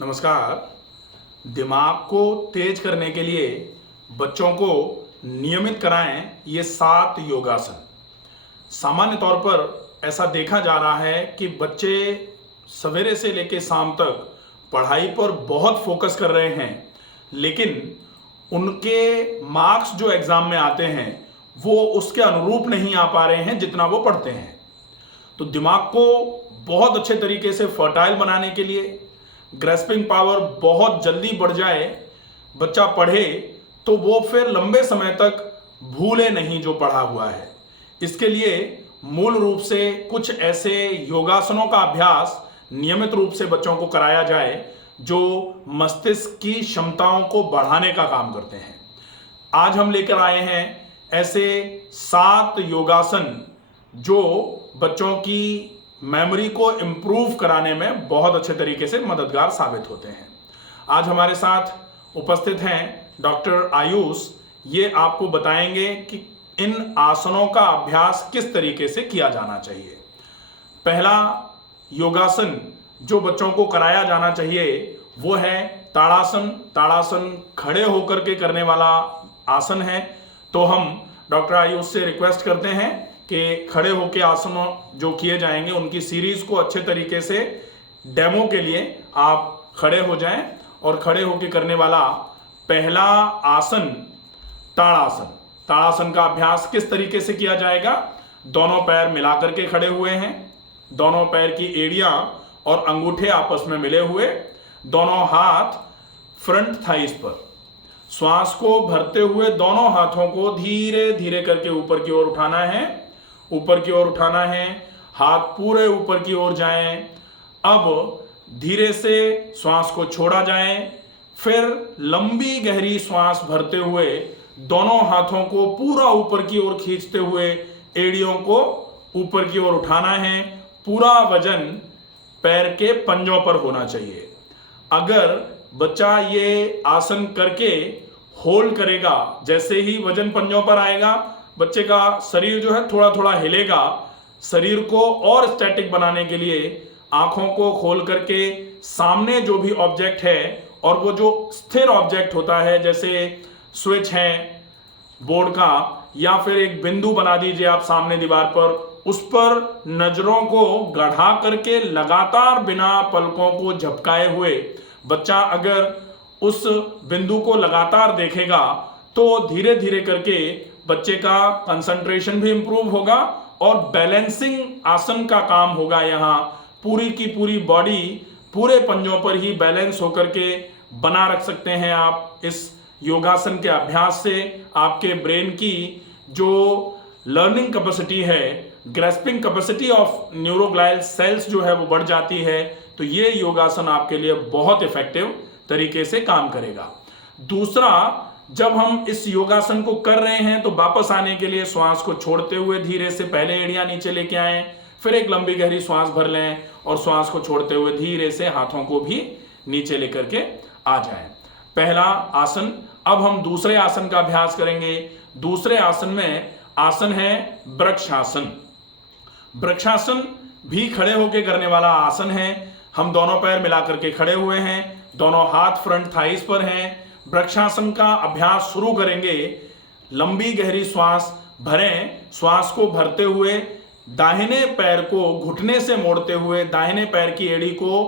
नमस्कार। दिमाग को तेज करने के लिए बच्चों को नियमित कराएं ये 7 योगासन। सामान्य तौर पर ऐसा देखा जा रहा है कि बच्चे सवेरे से लेकर शाम तक पढ़ाई पर बहुत फोकस कर रहे हैं, लेकिन उनके मार्क्स जो एग्जाम में आते हैं वो उसके अनुरूप नहीं आ पा रहे हैं जितना वो पढ़ते हैं। तो दिमाग को बहुत अच्छे तरीके से फर्टाइल बनाने के लिए, ग्रेस्पिंग पावर बहुत जल्दी बढ़ जाए, बच्चा पढ़े तो वो फिर लंबे समय तक भूले नहीं जो पढ़ा हुआ है। इसके लिए मूल रूप से कुछ ऐसे योगासनों का अभ्यास नियमित रूप से बच्चों को कराया जाए जो मस्तिष्क की क्षमताओं को बढ़ाने का काम करते हैं। आज हम लेकर आए हैं ऐसे 7 योगासन जो बच्चों की मेमोरी को इम्प्रूव कराने में बहुत अच्छे तरीके से मददगार साबित होते हैं। आज हमारे साथ उपस्थित हैं डॉक्टर आयुष। ये आपको बताएंगे कि इन आसनों का अभ्यास किस तरीके से किया जाना चाहिए। पहला योगासन जो बच्चों को कराया जाना चाहिए वो है ताड़ासन। ताड़ासन खड़े होकर के करने वाला आसन है। तो हम डॉक्टर आयुष से रिक्वेस्ट करते हैं कि खड़े होकर आसन जो किए जाएंगे उनकी सीरीज को अच्छे तरीके से डेमो के लिए आप खड़े हो जाएं। और खड़े होकर करने वाला पहला आसन ताड़ासन। ताड़ासन का अभ्यास किस तरीके से किया जाएगा? दोनों पैर मिलाकर के खड़े हुए हैं, दोनों पैर की एड़ियां और अंगूठे आपस में मिले हुए, दोनों हाथ फ्रंट थाइस पर। श्वास को भरते हुए दोनों हाथों को धीरे धीरे करके ऊपर की ओर उठाना है, ऊपर की ओर उठाना है, हाथ पूरे ऊपर की ओर जाएं। अब धीरे से श्वास को छोड़ा जाए, फिर लंबी गहरी श्वास भरते हुए दोनों हाथों को पूरा ऊपर की ओर खींचते हुए एड़ियों को ऊपर की ओर उठाना है। पूरा वजन पैर के पंजों पर होना चाहिए। अगर बच्चा ये आसन करके होल्ड करेगा, जैसे ही वजन पंजों पर आएगा बच्चे का शरीर जो है थोड़ा थोड़ा हिलेगा। शरीर को और स्टैटिक बनाने के लिए आंखों को खोल करके सामने जो भी ऑब्जेक्ट है, और वो जो स्थिर ऑब्जेक्ट होता है जैसे स्विच है बोर्ड का, या फिर एक बिंदु बना दीजिए आप सामने दीवार पर, उस पर नजरों को गढ़ा करके लगातार बिना पलकों को झपकाए हुए बच्चा अगर उस बिंदु को लगातार देखेगा तो धीरे धीरे करके बच्चे का कंसंट्रेशन भी इंप्रूव होगा और बैलेंसिंग आसन का काम होगा। यहाँ पूरी की पूरी बॉडी पूरे पंजों पर ही बैलेंस होकर के बना रख सकते हैं आप। इस योगासन के अभ्यास से आपके ब्रेन की जो लर्निंग कैपेसिटी है, ग्रेस्पिंग कैपेसिटी ऑफ न्यूरोग्लाइल सेल्स जो है वो बढ़ जाती है। तो ये योगासन आपके लिए बहुत इफेक्टिव तरीके से काम करेगा। दूसरा, जब हम इस योगासन को कर रहे हैं तो वापस आने के लिए श्वास को छोड़ते हुए धीरे से पहले एड़ियां नीचे लेके आएं, फिर एक लंबी गहरी श्वास भर लें और श्वास को छोड़ते हुए धीरे से हाथों को भी नीचे लेकर के आ जाएं। पहला आसन। अब हम दूसरे आसन का अभ्यास करेंगे। दूसरे आसन में आसन है वृक्षासन। वृक्षासन भी खड़े होकर करने वाला आसन है। हम दोनों पैर मिलाकर के खड़े हुए हैं, दोनों हाथ फ्रंट थाइस पर हैं। वृक्षासन का अभ्यास शुरू करेंगे। लंबी गहरी श्वास भरें। श्वास को भरते हुए दाहिने पैर को घुटने से मोड़ते हुए दाहिने पैर की एड़ी को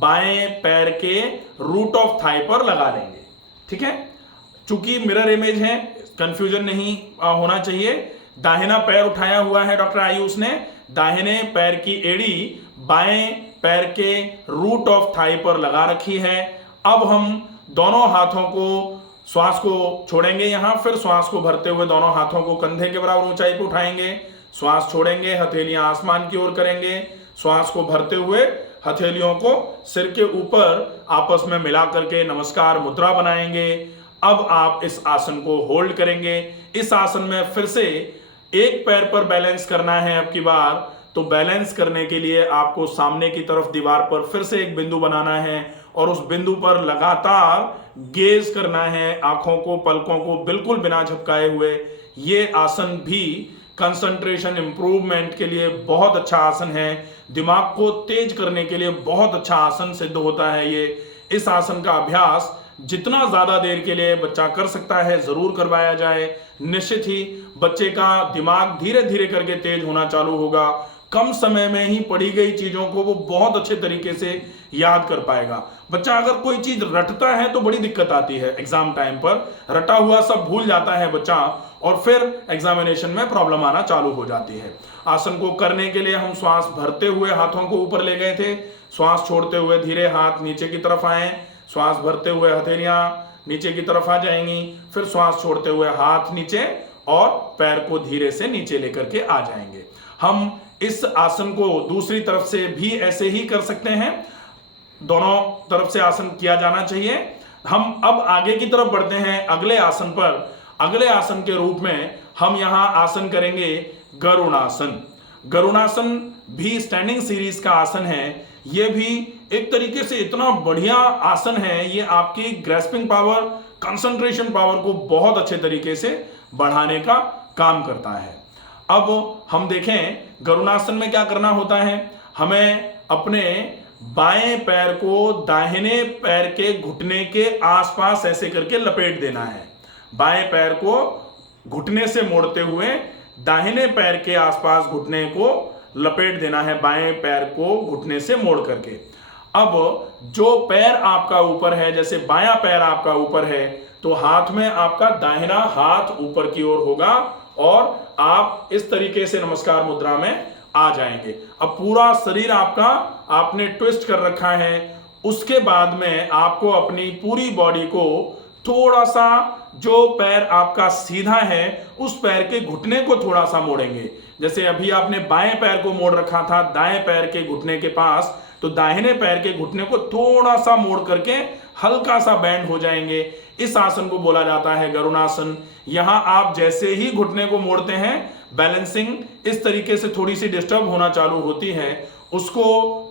बाएं पैर के रूट ऑफ थाई पर लगा लेंगे। ठीक है, चूंकि मिरर इमेज है, कंफ्यूजन नहीं होना चाहिए। दाहिना पैर उठाया हुआ है डॉक्टर आयुष ने, दाहिने पैर की एड़ी बाएं पैर के रूट ऑफ थाई पर लगा रखी है। अब हम दोनों हाथों को, श्वास को छोड़ेंगे यहाँ, फिर श्वास को भरते हुए दोनों हाथों को कंधे के बराबर ऊंचाई पर उठाएंगे। श्वास छोड़ेंगे, हथेलियां आसमान की ओर करेंगे। श्वास को भरते हुए हथेलियों को सिर के ऊपर आपस में मिला करके नमस्कार मुद्रा बनाएंगे। अब आप इस आसन को होल्ड करेंगे। इस आसन में फिर से एक पैर पर बैलेंस करना है अब की बार। तो बैलेंस करने के लिए आपको सामने की तरफ दीवार पर फिर से एक बिंदु बनाना है और उस बिंदु पर लगातार गेज करना है, आंखों को पलकों को बिल्कुल बिना झपकाए हुए। ये आसन भी कंसंट्रेशन इंप्रूवमेंट के लिए बहुत अच्छा आसन है, दिमाग को तेज करने के लिए बहुत अच्छा आसन सिद्ध होता है ये। इस आसन का अभ्यास जितना ज्यादा देर के लिए बच्चा कर सकता है जरूर करवाया जाए। निश्चित ही बच्चे का दिमाग धीरे धीरे करके तेज होना चालू होगा। कम समय में ही पढ़ी गई चीजों को वो बहुत अच्छे तरीके से याद कर पाएगा। बच्चा अगर कोई चीज रटता है तो बड़ी दिक्कत आती है, एग्जाम टाइम पर रटा हुआ सब भूल जाता है बच्चा और फिर एग्जामिनेशन में प्रॉब्लम आना चालू हो जाती है। आसन को करने के लिए हम श्वास भरते हुए हाथों को ऊपर ले गए थे, श्वास छोड़ते हुए धीरे हाथ नीचे की तरफ आए, श्वास भरते हुए हथेलियां नीचे की तरफ आ जाएंगी, फिर श्वास छोड़ते हुए हाथ नीचे और पैर को धीरे से नीचे लेकर के आ जाएंगे। हम इस आसन को दूसरी तरफ से भी ऐसे ही कर सकते हैं, दोनों तरफ से आसन किया जाना चाहिए। हम अब आगे की तरफ बढ़ते हैं अगले आसन पर। अगले आसन के रूप में हम यहां आसन करेंगे गरुणासन। गरुणासन भी स्टैंडिंग सीरीज का आसन है। यह भी एक तरीके से इतना बढ़िया आसन है, ये आपकी ग्रैस्पिंग पावर, कंसंट्रेशन पावर को बहुत अच्छे तरीके से बढ़ाने का काम करता है। अब हम देखें गरुणासन में क्या करना होता है। हमें अपने बाएं पैर को दाहिने पैर के घुटने के आसपास ऐसे करके लपेट देना है। बाएं पैर को घुटने से मोड़ते हुए दाहिने पैर के आसपास घुटने को लपेट देना है, बाएं पैर को घुटने से मोड़ करके। अब जो पैर आपका ऊपर है, जैसे बायां पैर आपका ऊपर है, तो हाथ में आपका दाहिना हाथ ऊपर की ओर होगा और आप इस तरीके से नमस्कार मुद्रा में आ जाएंगे। अब पूरा शरीर आपका आपने ट्विस्ट कर रखा है। उसके बाद में आपको अपनी पूरी बॉडी को थोड़ा सा, जो पैर आपका सीधा है उस पैर के घुटने को थोड़ा सा मोड़ेंगे। जैसे अभी आपने बाएं पैर को मोड़ रखा था दाएं पैर के घुटने के पास, तो दाहिने पैर के घुटने को थोड़ा सा मोड़ करके हल्का सा बैंड हो जाएंगे। इस आसन को बोला जाता है गरुणासन। यहां आप जैसे ही घुटने को मोड़ते हैं, बैलेंसिंग इस तरीके से थोड़ी सी डिस्टर्ब होना चालू होती है। उसको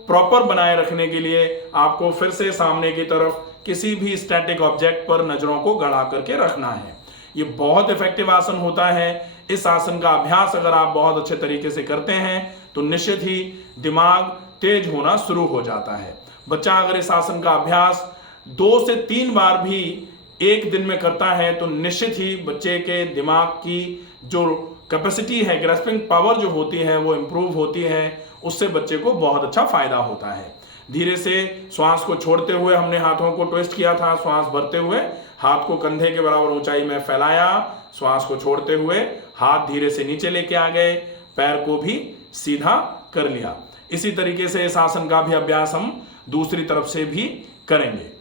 प्रॉपर बनाए रखने के लिए आपको फिर से सामने की तरफ किसी भी स्टैटिक ऑब्जेक्ट पर नजरों को गड़ा करके रखना है। ये बहुत इफेक्टिव आसन होता है। इस आसन का अभ्यास अगर आप बहुत अच्छे तरीके से करते हैं तो निश्चित ही दिमाग तेज होना शुरू हो जाता है। बच्चा अगर इस आसन का अभ्यास 2 से 3 बार भी एक दिन में करता है तो निश्चित ही बच्चे के दिमाग की जो कैपेसिटी है, ग्रैस्पिंग पावर जो होती है वो इंप्रूव होती है। उससे बच्चे को बहुत अच्छा फायदा होता है। धीरे से श्वास को छोड़ते हुए हमने हाथों को ट्विस्ट किया था, श्वास भरते हुए हाथ को कंधे के बराबर ऊंचाई में फैलाया, श्वास को छोड़ते हुए हाथ धीरे से नीचे लेके आ गए, पैर को भी सीधा कर लिया। इसी तरीके से इस आसन का भी अभ्यास हम दूसरी तरफ से भी करेंगे।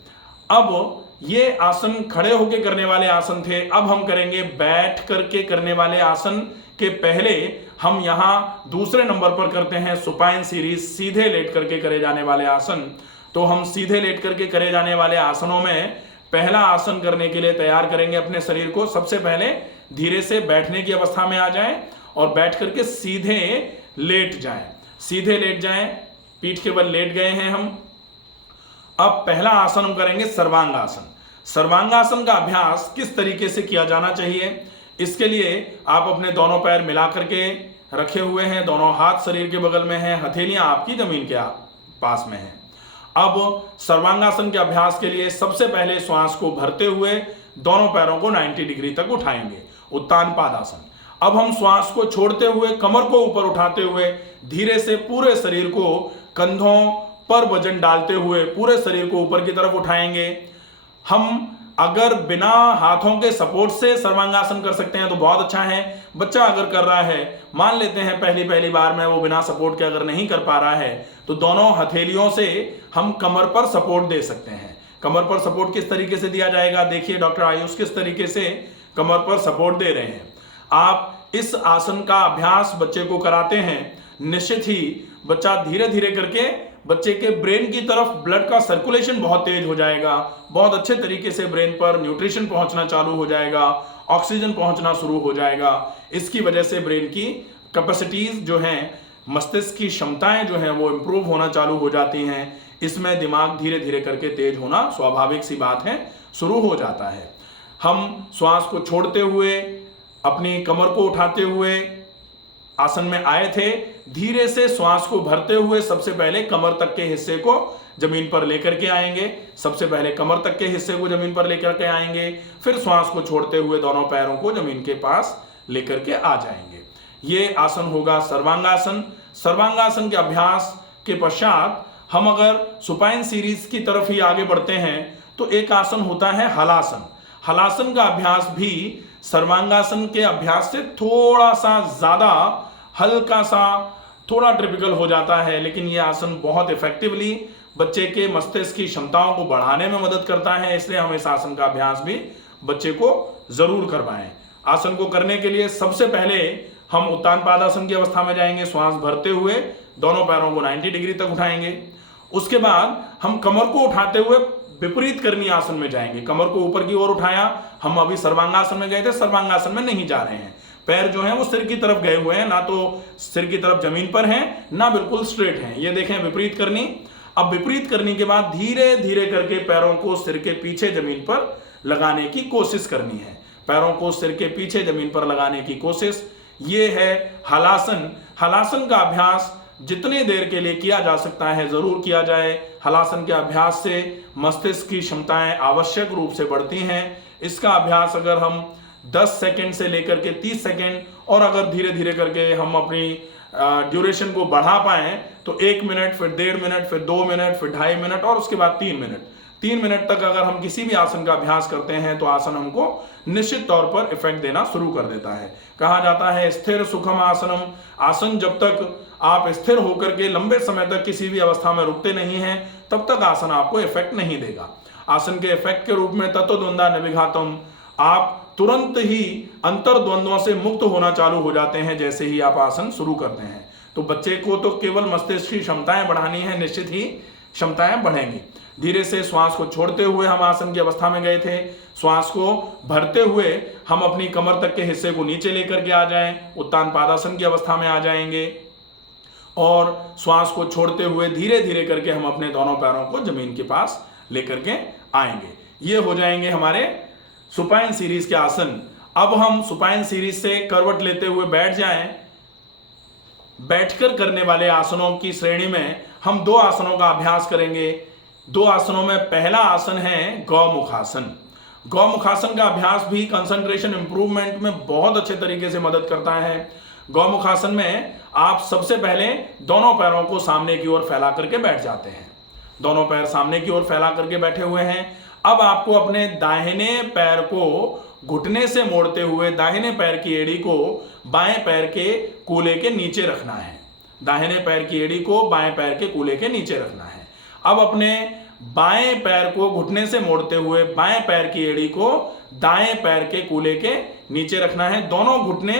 अब ये आसन खड़े होके करने वाले आसन थे। अब हम करेंगे बैठ करके करने वाले आसन। के पहले हम यहां दूसरे नंबर पर करते हैं सुपाइन सीरीज, सीधे लेट करके करे जाने वाले आसन। तो हम सीधे लेट करके करे जाने वाले आसनों में पहला आसन करने के लिए तैयार करेंगे अपने शरीर को। सबसे पहले धीरे से बैठने की अवस्था में आ जाएं और बैठ करके सीधे लेट जाएं। सीधे लेट जाएं, पीठ के बल लेट गए हैं हम। अब पहला आसन हम करेंगे सर्वांगासन। सर्वांगासन का अभ्यास किस तरीके से किया जाना चाहिए, इसके लिए आप अपने दोनों पैर मिला करके रखे हुए हैं, दोनों हाथ शरीर के बगल में हैं, हथेलियां आपकी जमीन के पास में हैं। अब सर्वांगासन के अभ्यास के लिए सबसे पहले श्वास को भरते हुए दोनों पैरों को 90 डिग्री तक उठाएंगे, उत्तान पादासन। अब हम श्वास को छोड़ते हुए कमर को ऊपर उठाते हुए धीरे से पूरे शरीर को कंधों पर वजन डालते हुए पूरे शरीर को ऊपर की तरफ उठाएंगे। हम अगर बिना हाथों के सपोर्ट से सर्वांगासन कर सकते हैं तो बहुत अच्छा है। बच्चा अगर कर रहा है, मान लेते हैं पहली बार में वो बिना सपोर्ट के अगर नहीं कर पा रहा है, तो दोनों हथेलियों से हम कमर पर सपोर्ट दे सकते हैं। कमर पर सपोर्ट किस तरीके से दिया जाएगा, देखिए डॉक्टर आयुष किस तरीके से कमर पर सपोर्ट दे रहे हैं। आप इस आसन का अभ्यास बच्चे को कराते हैं, निश्चित ही बच्चा धीरे धीरे करके बच्चे के ब्रेन की तरफ ब्लड का सर्कुलेशन बहुत तेज हो जाएगा, बहुत अच्छे तरीके से ब्रेन पर न्यूट्रिशन पहुंचना चालू हो जाएगा, ऑक्सीजन पहुंचना शुरू हो जाएगा। इसकी वजह से ब्रेन की कैपेसिटीज जो हैं, मस्तिष्क की क्षमताएं जो हैं वो इंप्रूव होना चालू हो जाती हैं। इसमें दिमाग धीरे धीरे करके तेज होना स्वाभाविक सी बात है, शुरू हो जाता है। हम श्वास को छोड़ते हुए अपनी कमर को उठाते हुए आसन में आए थे, धीरे से श्वास को भरते हुए सबसे पहले कमर तक के हिस्से को जमीन पर लेकर के आएंगे। सबसे पहले कमर तक के हिस्से को जमीन पर लेकर के आएंगे, फिर श्वास को छोड़ते हुए दोनों पैरों को जमीन के पास लेकर के आ जाएंगे। ये आसन होगा सर्वांगासन। सर्वांगासन के अभ्यास के पश्चात हम अगर सुपाइन सीरीज की तरफ ही आगे बढ़ते हैं तो एक आसन होता है हलासन। हलासन का अभ्यास भी सर्वांगासन के अभ्यास से थोड़ा सा ज्यादा, हल्का सा, थोड़ा ट्रिपिकल हो जाता है, लेकिन यह आसन बहुत इफेक्टिवली बच्चे के मस्तिष्क की क्षमताओं को बढ़ाने में मदद करता है। इसलिए हम इस आसन का अभ्यास भी बच्चे को जरूर करवाएं। आसन को करने के लिए सबसे पहले हम उत्तान पादासन की अवस्था में जाएंगे। श्वास भरते हुए दोनों पैरों को 90 डिग्री तक उठाएंगे। उसके बाद हम कमर को उठाते हुए विपरीत करनी आसन में जाएंगे। कमर को ऊपर की ओर उठाया, हम अभी सर्वांगासन में गए थे, सर्वांगासन में नहीं जा रहे हैं। पैर जो हैं वो सिर की तरफ गए हुए हैं, ना तो सिर की तरफ जमीन पर हैं, ना बिल्कुल स्ट्रेट हैं। ये देखें विपरीत करनी। अब विपरीत करने के बाद धीरे धीरे करके पैरों को सिर के पीछे जमीन पर लगाने की कोशिश करनी है। पैरों को सिर के पीछे जमीन पर लगाने की कोशिश, ये है हलासन। हलासन का अभ्यास जितने देर के लिए किया जा सकता है जरूर किया जाए। हलासन के अभ्यास से मस्तिष्क की क्षमताएं आवश्यक रूप से बढ़ती हैं। इसका अभ्यास अगर हम 10 सेकंड से लेकर के 30 सेकंड, और अगर धीरे धीरे करके हम अपनी ड्यूरेशन को बढ़ा पाएं तो 1 मिनट, फिर 1.5 मिनट, फिर 2 मिनट, फिर 2.5 मिनट, और उसके बाद 3 मिनट। 3 मिनट तक अगर हम किसी भी आसन का अभ्यास करते हैं तो आसन हमको निश्चित तौर पर इफेक्ट देना शुरू कर देता है। कहा जाता है स्थिर सुखम आसनम। आसन जब तक आप स्थिर होकर के लंबे समय तक किसी भी अवस्था में रुकते नहीं हैं तब तक आसन आपको इफेक्ट नहीं देगा। आसन के इफेक्ट के रूप में तत्वद्वंदा निविघातम, आप तुरंत ही अंतर्द्वंद्वों से मुक्त होना चालू हो जाते हैं जैसे ही आप आसन शुरू करते हैं। तो बच्चे को तो केवल मस्तिष्क की क्षमताएं बढ़ानी है, निश्चित ही क्षमताएं बढ़ेंगी। धीरे से श्वास को छोड़ते हुए हम आसन की अवस्था में गए थे। श्वास को भरते हुए हम अपनी कमर तक के हिस्से को नीचे लेकर के आ जाएं, उत्तान पादासन की अवस्था में आ जाएंगे, और श्वास को छोड़ते हुए धीरे धीरे करके हम अपने दोनों पैरों को जमीन के पास लेकर के आएंगे। ये हो जाएंगे हमारे सुपाइन सीरीज के आसन। अब हम सुपाइन सीरीज से करवट लेते हुए बैठ जाएं। बैठकर करने वाले आसनों की श्रेणी में हम 2 आसनों का अभ्यास करेंगे। 2 आसनों में पहला आसन है गौमुखासन। गौमुखासन का अभ्यास भी कंसंट्रेशन इंप्रूवमेंट में बहुत अच्छे तरीके से मदद करता है। गौमुखासन में आप सबसे पहले दोनों पैरों को सामने की ओर फैला करके बैठ जाते हैं। दोनों पैर सामने की ओर फैला करके बैठे हुए हैं। अब आपको अपने दाहिने पैर को घुटने से मोड़ते हुए दाहिने पैर की एड़ी को बाएं पैर के कूल्हे के नीचे रखना है। दाहिने पैर की एड़ी को बाएं पैर के कूल्हे के नीचे रखना है। अब अपने बाएं पैर को घुटने से मोड़ते हुए बाएं पैर की एड़ी को दाएं पैर के कूल्हे के नीचे रखना है। दोनों घुटने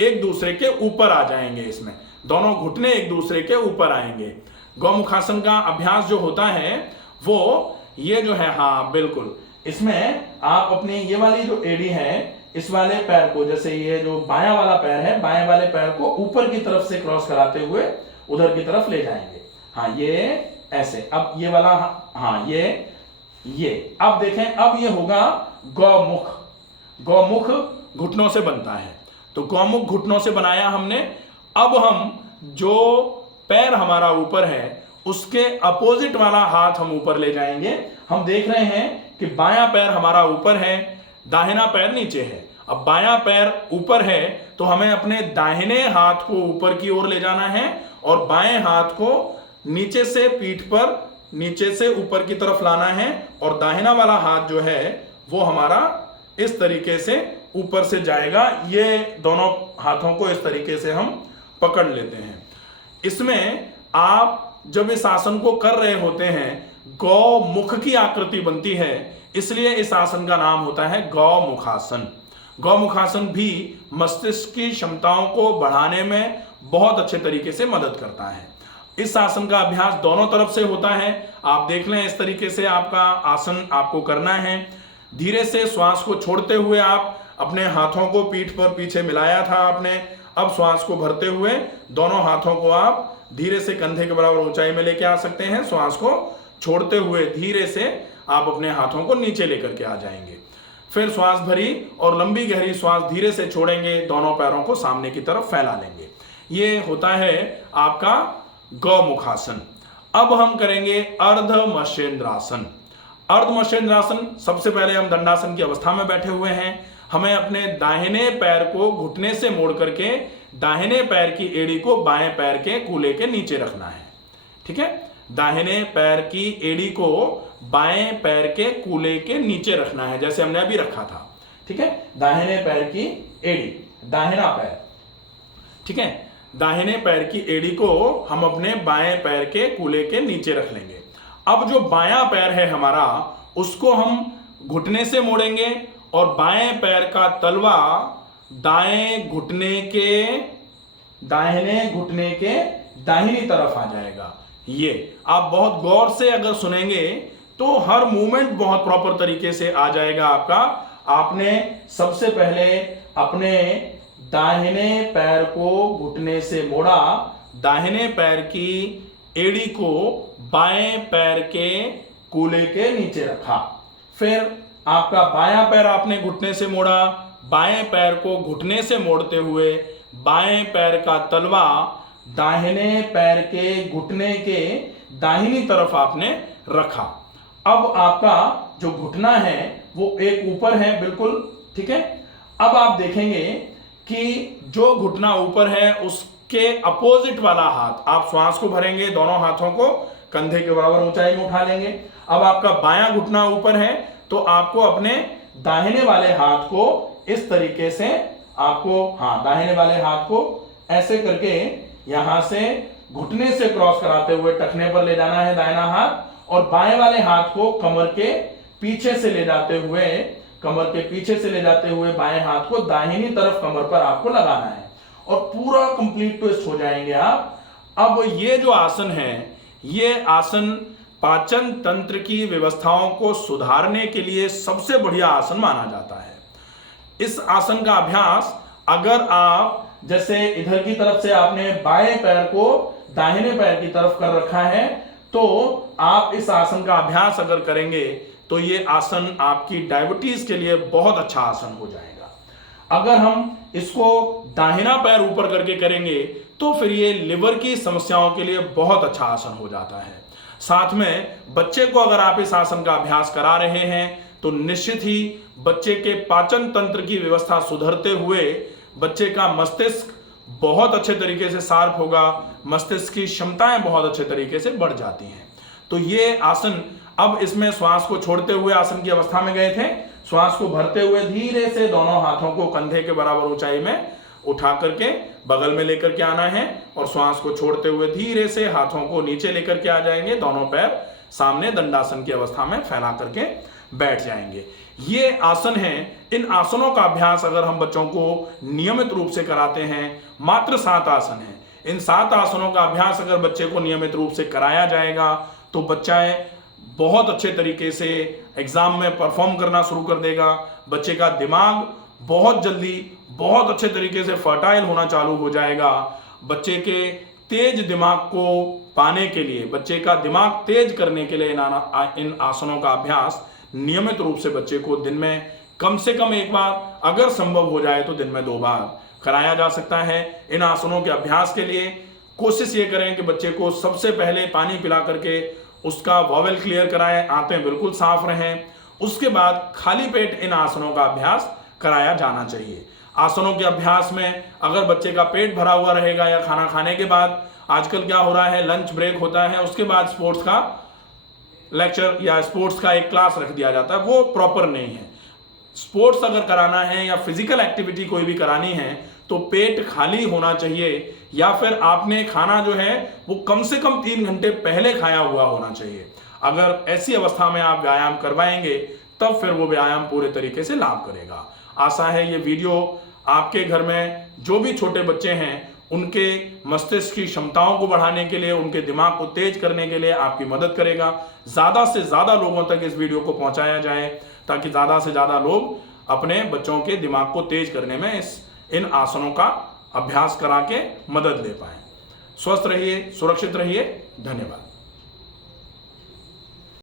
एक दूसरे के ऊपर आ जाएंगे। इसमें दोनों घुटने एक दूसरे के ऊपर आएंगे। गौमुखासन का अभ्यास जो होता है वो ये जो है, हाँ बिल्कुल, इसमें आप अपनी ये वाली जो एड़ी है, इस वाले पैर को, जैसे ये जो बायां वाला पैर है, बाएं वाले पैर को ऊपर की तरफ से क्रॉस कराते हुए उधर की तरफ ले जाएंगे। हाँ ये ऐसे। अब ये वाला, हाँ ये अब देखें, अब ये होगा गौमुख। गौमुख घुटनों से बनता है, तो गौमुख घुटनों से बनाया हमने। अब हम जो पैर हमारा ऊपर है उसके अपोजिट वाला हाथ हम ऊपर ले जाएंगे। हम देख रहे हैं कि बायां पैर हमारा ऊपर है, दाहिना पैर नीचे है। अब बायां पैर ऊपर है तो हमें अपने दाहिने हाथ को ऊपर की ओर ले जाना है और बाएं हाथ को नीचे से पीठ पर नीचे से ऊपर की तरफ लाना है, और दाहिना वाला हाथ जो है वो हमारा इस तरीके से ऊपर से जाएगा। ये दोनों हाथों को इस तरीके से हम पकड़ लेते हैं। इसमें आप जब इस आसन को कर रहे होते हैं गौमुख की आकृति बनती है, इसलिए इस आसन का नाम होता है गौमुखासन। गौमुखासन भी मस्तिष्क की क्षमताओं को बढ़ाने में बहुत अच्छे तरीके से मदद करता है। इस आसन का अभ्यास दोनों तरफ से होता है। आप देख लें, इस तरीके से आपका आसन आपको करना है। धीरे से श्वास को छोड़ते हुए आप अपने हाथों को पीठ पर पीछे मिलाया था आपने। अब श्वास को भरते हुए दोनों हाथों को आप धीरे से कंधे के बराबर ऊंचाई में लेके आ सकते हैं। श्वास को छोड़ते हुए धीरे से आप अपने हाथों को नीचे लेकर के आ जाएंगे। फिर श्वास भरी और लंबी गहरी श्वास धीरे से छोड़ेंगे, दोनों पैरों को सामने की तरफ फैला लेंगे। ये होता है आपका गौमुखासन। अब हम करेंगे अर्ध मत्स्येंद्रासन। अर्ध मत्स्येंद्रासन, सबसे पहले हम दंडासन की अवस्था में बैठे हुए हैं। हमें अपने दाहिने पैर को घुटने से मोड़ करके दाहिने पैर की एड़ी को बाएं पैर के कूल्हे के नीचे रखना है। ठीक है, दाहिने पैर की एड़ी को बाएं पैर के कूल्हे के नीचे रखना है, जैसे हमने अभी रखा था। ठीक है, दाहिने पैर की एड़ी, दाहिना पैर। ठीक है, दाहिने पैर की एड़ी को हम अपने बाएं पैर के कूल्हे के नीचे रख लेंगे। अब जो बायां पैर है हमारा, उसको हम घुटने से मोड़ेंगे और बाएं पैर का तलवा दाएं घुटने के दाहिने घुटने के दाहिनी तरफ आ जाएगा। ये आप बहुत गौर से अगर सुनेंगे तो हर मूवमेंट बहुत प्रॉपर तरीके से आ जाएगा आपका। आपने सबसे पहले अपने दाहिने पैर को घुटने से मोड़ा, दाहिने पैर की एड़ी को बाएं पैर के कूल्हे के नीचे रखा। फिर आपका बायां पैर आपने घुटने से मोड़ा, बाएं पैर को घुटने से मोड़ते हुए बाएं पैर का तलवा दाहिने पैर के घुटने के दाहिनी तरफ आपने रखा। अब आपका जो घुटना है वो एक ऊपर है बिल्कुल। ठीक है, अब आप देखेंगे कि जो घुटना ऊपर है उसके अपोजिट वाला हाथ आप श्वास को भरेंगे, दोनों हाथों को कंधे के बराबर ऊंचाई में उठा लेंगे। अब आपका बायां घुटना ऊपर है तो आपको अपने दाहिने वाले हाथ को इस तरीके से दाहिने वाले हाथ को ऐसे करके यहां से घुटने से क्रॉस कराते हुए टखने पर ले जाना है दाहिना हाथ, और बाएं वाले हाथ को कमर के पीछे से ले जाते हुए बाएं हाथ को दाहिनी तरफ कमर पर आपको लगाना है और पूरा कंप्लीट ट्विस्ट हो जाएंगे आप। अब ये जो आसन है, ये आसन पाचन तंत्र की व्यवस्थाओं को सुधारने के लिए सबसे बढ़िया आसन माना जाता है। इस आसन का अभ्यास अगर आप जैसे इधर की तरफ से आपने बाएं पैर को दाहिने पैर की तरफ कर रखा है, तो आप इस आसन का अभ्यास अगर करेंगे तो ये आसन आपकी डायबिटीज के लिए बहुत अच्छा आसन हो जाएगा। अगर हम इसको दाहिना पैर ऊपर करके करेंगे तो फिर ये लिवर की समस्याओं के लिए बहुत अच्छा आसन हो जाता है। साथ में बच्चे को अगर आप इस आसन का अभ्यास करा रहे हैं तो निश्चित ही बच्चे के पाचन तंत्र की व्यवस्था सुधरते हुए बच्चे का मस्तिष्क बहुत अच्छे तरीके से शार्प होगा, मस्तिष्क की क्षमताएं बहुत अच्छे तरीके से बढ़ जाती हैं। तो ये आसन, अब इसमें श्वास को छोड़ते हुए आसन की अवस्था में गए थे, श्वास को भरते हुए धीरे से दोनों हाथों को कंधे के बराबर ऊंचाई में उठा करके बगल में लेकर के आना है और श्वास को छोड़ते हुए धीरे से हाथों को नीचे लेकर के आ जाएंगे, दोनों पैर सामने दंडासन की अवस्था में फैला करके बैठ जाएंगे। ये आसन है। इन आसनों का अभ्यास अगर हम बच्चों को नियमित रूप से कराते हैं, मात्र 7 आसन हैं, इन 7 आसनों का अभ्यास अगर बच्चे को नियमित रूप से कराया जाएगा तो बच्चा बहुत अच्छे तरीके से एग्जाम में परफॉर्म करना शुरू कर देगा। बच्चे का दिमाग बहुत जल्दी बहुत अच्छे तरीके से फर्टाइल होना चालू हो जाएगा। बच्चे के तेज दिमाग को पाने के लिए, बच्चे का दिमाग तेज करने के लिए इन आसनों का अभ्यास नियमित रूप से बच्चे को दिन में कम से कम एक बार, अगर संभव हो जाए तो दिन में 2 बार कराया जा सकता है। इन आसनों के अभ्यास के लिए कोशिश ये करें कि बच्चे को सबसे पहले पानी पिला करके उसका वॉवेल क्लियर कराएं, आंतें बिल्कुल साफ रहें। उसके बाद खाली पेट इन आसनों का अभ्यास कराया जाना चाहिए। आसनों के अभ्यास में अगर बच्चे का पेट भरा हुआ रहेगा या खाना खाने के बाद, आजकल क्या हो रहा है, लंच ब्रेक होता है, उसके बाद स्पोर्ट्स का लेक्चर या स्पोर्ट्स का एक क्लास रख दिया जाता है, वो प्रॉपर नहीं है। स्पोर्ट्स अगर कराना है या फिजिकल एक्टिविटी कोई भी करानी है तो पेट खाली होना चाहिए, या फिर आपने खाना जो है वो कम से कम 3 घंटे पहले खाया हुआ होना चाहिए। अगर ऐसी अवस्था में आप व्यायाम करवाएंगे तब फिर वो व्यायाम पूरे तरीके से लाभ करेगा। आशा है ये वीडियो आपके घर में जो भी छोटे बच्चे हैं उनके मस्तिष्क की क्षमताओं को बढ़ाने के लिए, उनके दिमाग को तेज करने के लिए आपकी मदद करेगा। ज़्यादा से ज़्यादा लोगों तक इस वीडियो को पहुंचाया जाए ताकि ज़्यादा से ज़्यादा लोग अपने बच्चों के दिमाग को तेज करने में इन आसनों का अभ्यास करा के मदद ले पाएं। स्वस्थ रहिए, सुरक्षित रहिए। धन्यवाद।